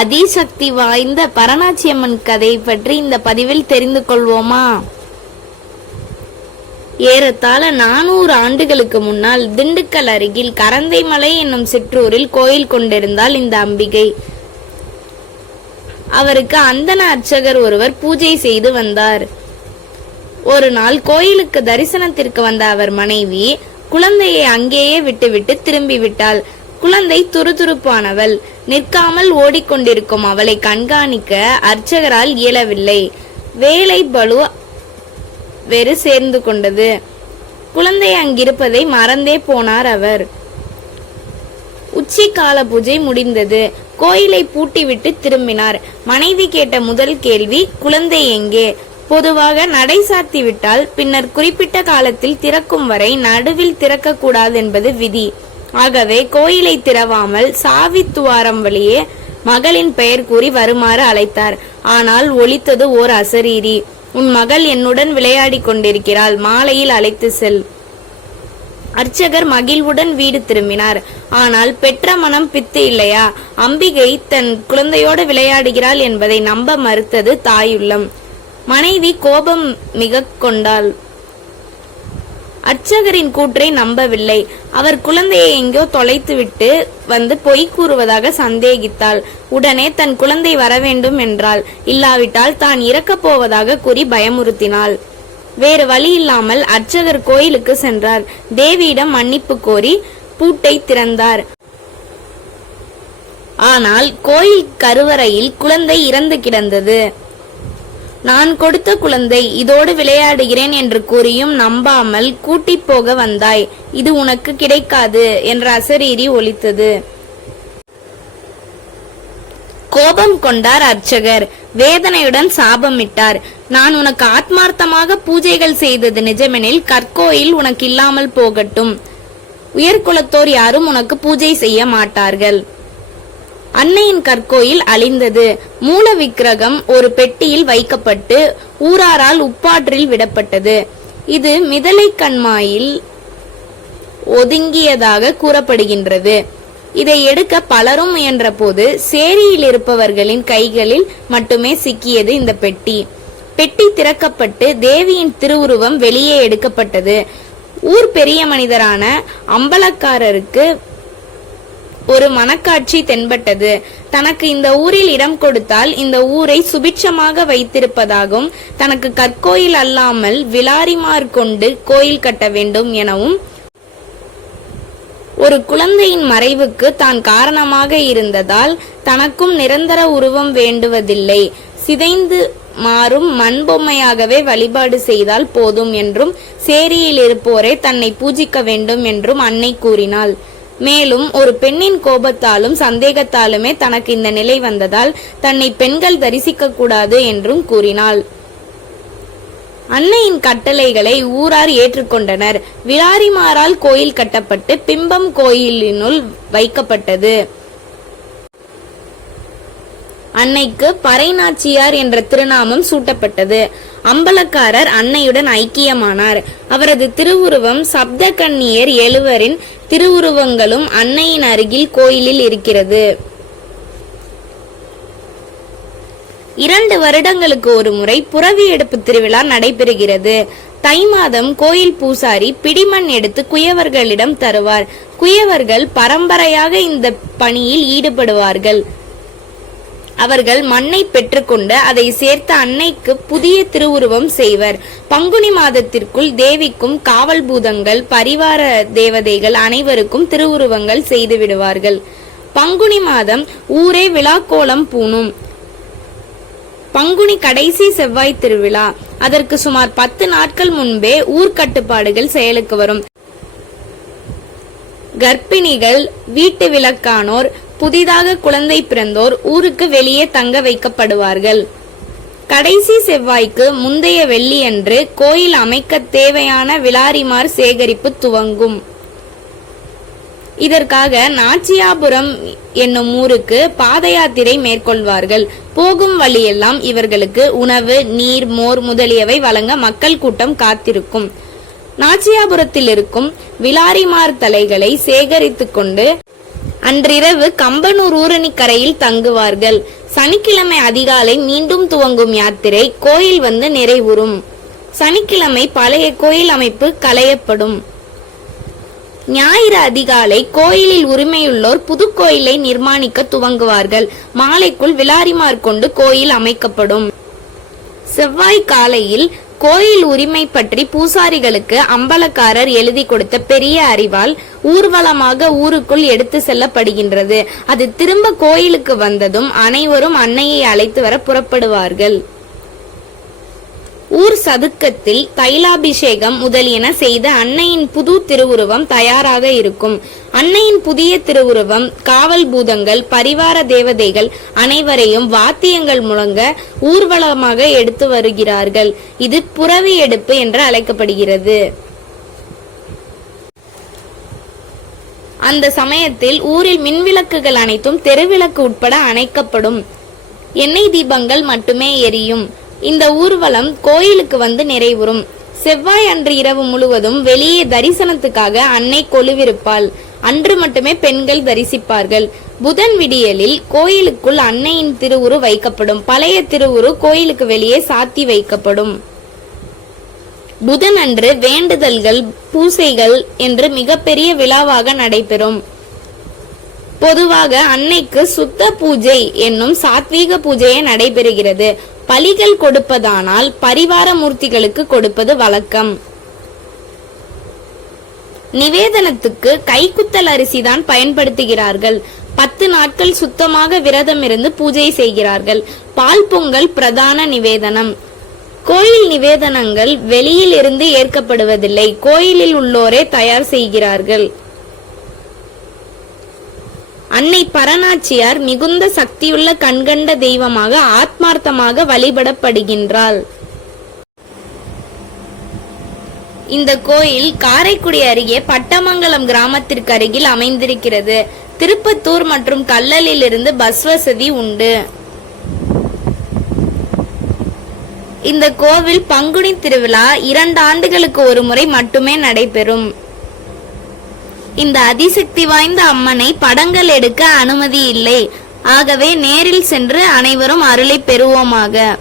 அதிசக்தி வாய்ந்த பரணாச்சியம்மன் கதை பற்றி இந்த பதிவில் தெரிந்து கொள்வோமா? ஏறத்தாழ நானூறு ஆண்டுகளுக்கு முன்னால் திண்டுக்கல் அருகில் கரந்தைமலை என்னும் சிற்றூரில் கோயில் கொண்டிருந்தால் இந்த அம்பிகை. அவருக்கு அந்தன அர்ச்சகர் ஒருவர் பூஜை செய்து வந்தார். ஒரு நாள் கோயிலுக்கு தரிசனத்திற்கு வந்த அவர் மனைவி குழந்தையை அங்கேயே விட்டுவிட்டு திரும்பி விட்டாள். குழந்தை துருதுருப்பானவள். நிற்காமல் ஓடிக்கொண்டிருக்கும் அவளை கண்காணிக்க அர்ச்சகரால் இயலவில்லை. வேலை பலு வெறு சேர்ந்து கொண்டது. குழந்தை அங்கிருப்பதை மறந்தே போனார் அவர். உச்சி கால பூஜை முடிந்தது. கோயிலை பூட்டிவிட்டு திரும்பினார். மனைவி கேட்ட முதல் கேள்வி குழந்தை எங்கே? பொதுவாக நடை சாத்தி விட்டால் பின்னர் குறிப்பிட்ட காலத்தில் திறக்கும் வரை நடுவில் திறக்கக்கூடாது என்பது விதி. ஆகவே கோயிலை திறவாமல் சாவித்துவாரம் வழியே மகளின் பெயர் கூறி வருமாறு அழைத்தார். ஆனால் ஒலித்தது ஓர் அசரீரி. உன் மகள் என்னுடன் விளையாடிக் கொண்டிருக்கிறாள். மாலையில் அழைத்து செல். அர்ச்சகர் மகிழ்வுடன் வீடு திரும்பினார். ஆனால் பெற்ற மனம் பித்து இல்லையா? அம்பிகை தன் குழந்தையோடு விளையாடுகிறாள் என்பதை நம்ப மறுத்தது தாயுள்ளம். மனைவி கோபம் மிக கொண்டாள். அர்ச்சகரின் கூற்றை நம்பவில்லை. அவர் குழந்தையை எங்கோ தொலைத்துவிட்டு வந்து பொய் கூறுவதாக சந்தேகித்தாள். உடனே தன் குழந்தை வரவேண்டும் என்றாள். இல்லாவிட்டால் தான் இறக்கப் போவதாக கூறி பயமுறுத்தினாள். வேறு வழி இல்லாமல் அர்ச்சகர் கோயிலுக்கு சென்றார். தேவியிடம் மன்னிப்பு கோரி பூட்டை திறந்தார். ஆனால் கோயில் கருவறையில் குழந்தை இறந்து கிடந்தது. நான் கொடுத்த குழந்தை இதோடு விளையாடுகிறேன் என்று கூறியும் நம்பாமல் கூட்டிப் போக வந்தாய். இது உனக்கு கிடைக்காது என்ற அசரீரி ஒலித்தது. கோபம் கொண்டார் அர்ச்சகர். வேதனையுடன் சாபமிட்டார். நான் உனக்கு ஆத்மார்த்தமாக பூஜைகள் செய்தது நிஜமெனில் கற்கோயில் உனக்கு இல்லாமல் போகட்டும். உயர்குலத்தோர் யாரும் உனக்கு பூஜை செய்ய மாட்டார்கள். அன்னையின் கற்கோயில் அழிந்தது. மூல விக்கிரகம் ஒரு பெட்டியில் வைக்கப்பட்டு ஊராரால் உப்பாற்றில் விடப்பட்டது. இது மிதலை கண்மாயில் ஒதுங்கியதாக கூறப்படுகின்றது. இதை எடுக்க பலரும் முயன்றபோது சேரியில் இருப்பவர்களின் கைகளில் மட்டுமே சிக்கியது இந்த பெட்டி. பெட்டி திறக்கப்பட்டு தேவியின் திருவுருவம் வெளியே எடுக்கப்பட்டது. ஊர் பெரிய மனிதரான அம்பலக்காரருக்கு ஒரு மனக்காட்சி தென்பட்டது. தனக்கு இந்த ஊரில் இடம் கொடுத்தால் இந்த ஊரை சுபிட்சமாக வைத்திருப்பதாகவும் தனக்கு கற்கோயில் அல்லாமல் விலாரிமார் கொண்டு கோயில் கட்ட வேண்டும் எனவும் ஒரு குழந்தையின் மறைவுக்கு தான் காரணமாக இருந்ததால் தனக்கும் நிரந்தர உருவம் வேண்டுவதில்லை. சிதைந்து மாறும் மண் பொம்மையாகவே வழிபாடு செய்தால் போதும் என்றும் சேரியில் இருப்போரை தன்னை பூஜிக்க வேண்டும் என்றும் அன்னை கூறினாள். மேலும் ஒரு பெண்ணின் கோபத்தாலும் சந்தேகத்தாலுமே தனக்கு இந்த நிலை வந்ததால் தன்னை பெண்கள் தரிசிக்க கூடாது என்றும் கூறினாள். அன்னையின் கட்டளைகளை ஊரார் ஏற்றுக்கொண்டனர். விராரிமாரால் கோயில் கட்டப்பட்டு பிம்பம் கோயிலினுள் வைக்கப்பட்டது. அன்னைக்கு பறைநாச்சியார் என்ற திருநாமம் சூட்டப்பட்டது. அம்பலக்காரர் அன்னையுடன் ஐக்கியமானார். அவரது திருவுருவம் சப்த கன்னியர் எழுவரின் திருவுருவங்களும் அன்னையின் அருகில் கோயிலில் இருக்கிறது. இரண்டு வருடங்களுக்கு ஒரு முறை புறவி எடுப்பு திருவிழா நடைபெறுகிறது. தை மாதம் கோயில் பூசாரி பிடிமண் எடுத்து குயவர்களிடம் தருவார். குயவர்கள் பரம்பரையாக இந்த பணியில் ஈடுபடுவார்கள். அவர்கள் மண்ணை பெற்றுக்கொண்டு அதை சேர்த்த அன்னைக்கு புதிய திருவுருவம் செய்வர். பங்குனி மாதத்திற்குள் தேவிக்கும் காவல் பூதங்கள் பரிவார தேவதைகள் அனைவருக்கும் திருவுருவங்கள் செய்து விடுவார்கள். பங்குனி மாதம் ஊரே விழாக்கோலம் பூணும். பங்குனி கடைசி செவ்வாய் திருவிழா. அதற்கு சுமார் பத்து நாட்கள் முன்பே ஊர்க்கட்டுப்பாடுகள் செயலுக்கு வரும். கர்ப்பிணிகள் வீட்டு விளக்கானோர் புதிதாக குழந்தை பிறந்தோர் ஊருக்கு வெளியே தங்க வைக்கப்படுவார்கள். கடைசி செவ்வாய்க்கு முந்தைய வெள்ளியன்று கோயில் அமைக்க தேவையான விலாரிமார் சேகரிப்பு துவங்கும். இதற்காக நாச்சியாபுரம் என்னும் ஊருக்கு பாத யாத்திரை மேற்கொள்வார்கள். போகும் வழியெல்லாம் இவர்களுக்கு உணவு நீர் மோர் முதலியவை வழங்க மக்கள் கூட்டம் காத்திருக்கும். நாச்சியாபுரத்தில் இருக்கும் விலாரிமார் தலைகளை சேகரித்துக் கொண்டு அன்றிரவு கம்பனூர் ஊரணிக்கரையில் தங்குவார்கள். சனிக்கிழமை அதிகாலை மீண்டும் துவங்கும் யாத்திரை கோயில் வந்து நிறைவுறும். சனிக்கிழமை பழைய கோயில் அமைப்பு களையப்படும். ஞாயிறு அதிகாலை கோயிலில் உரிமையுள்ளோர் புதுக்கோயிலை நிர்மாணிக்க துவங்குவார்கள். மாலைக்குள் விலாரிமார் கொண்டு கோயில் அமைக்கப்படும். செவ்வாய் காலையில் கோயில் உரிமை பற்றி பூசாரிகளுக்கு அம்பலக்காரர் எழுதி கொடுத்த பெரிய அறிவால் ஊர்வலமாக ஊருக்குள் எடுத்து செல்லப்படுகின்றது. அது திரும்ப கோயிலுக்கு வந்ததும் அனைவரும் அன்னையை அழைத்து வர புறப்படுவார்கள். ஊர் சதுக்கத்தில் தைலாபிஷேகம் முதலியன செய்த அன்னையின் புது திருவுருவம் தயாராக இருக்கும். அன்னையின் புதிய திருவுருவம் காவல் பூதங்கள் பரிவார தேவதைகள் அனைவரையும் வாத்தியங்கள் முழங்க ஊர்வலமாக எடுத்து வருகிறார்கள். இது புறவி எடுப்பு என்று அழைக்கப்படுகிறது. அந்த சமயத்தில் ஊரில் மின்விளக்குகள் அனைத்தும் தெருவிளக்கு உட்பட அணைக்கப்படும். எண்ணெய் தீபங்கள் மட்டுமே எரியும். இந்த ஊர்வலம் கோயிலுக்கு வந்து நிறைவுறும். செவ்வாய் அன்று இரவு முழுவதும் வெளியே தரிசனத்துக்காக அன்னை கொலுவிருப்பாள். அன்று மட்டுமே பெண்கள் தரிசிப்பார்கள். புதன் விடியலில் கோயிலுக்குள் அன்னையின் திருவுரு வைக்கப்படும். பழைய திருவுரு கோயிலுக்கு வெளியே சாத்தி வைக்கப்படும். புதன் அன்று வேண்டுதல்கள் பூசைகள் என்று மிகப்பெரிய விழாவாக நடைபெறும். பொதுவாக அன்னைக்கு சுத்த பூஜை என்னும் சாத்வீக பூஜையே நடைபெறுகிறது. பலிகள் கொடுப்பதானால் பரிவார மூர்த்திகளுக்கு கொடுப்பது வழக்கம். நிவேதனத்துக்கு கைக்குத்தல் அரிசி தான் பயன்படுத்துகிறார்கள். பத்து நாட்கள் சுத்தமாக விரதம் இருந்து பூஜை செய்கிறார்கள். பால் பொங்கல் பிரதான நிவேதனம். கோயில் நிவேதனங்கள் வெளியில் இருந்து ஏற்கப்படுவதில்லை. கோயிலில் உள்ளோரே தயார் செய்கிறார்கள். அன்னை பரநாச்சியார் மிகுந்த சக்தியுள்ள கண்கண்ட தெய்வமாக ஆத்மார்த்தமாக வழிபடப்படுகின்றாள். இந்த கோயில் காரைக்குடி அருகே பட்டமங்கலம் கிராமத்திற்கு அருகில் அமைந்திருக்கிறது. திருப்பத்தூர் மற்றும் கல்லலில் இருந்து பஸ் வசதி உண்டு. இந்த கோவில் பங்குனி திருவிழா இரண்டு ஆண்டுகளுக்கு ஒரு முறை மட்டுமே நடைபெறும். இந்த அதிசக்தி வாய்ந்த அம்மனை படங்கள் எடுக்க அனுமதி இல்லை. ஆகவே நேரில் சென்று அனைவரும் அருளை பெறுவோமாக.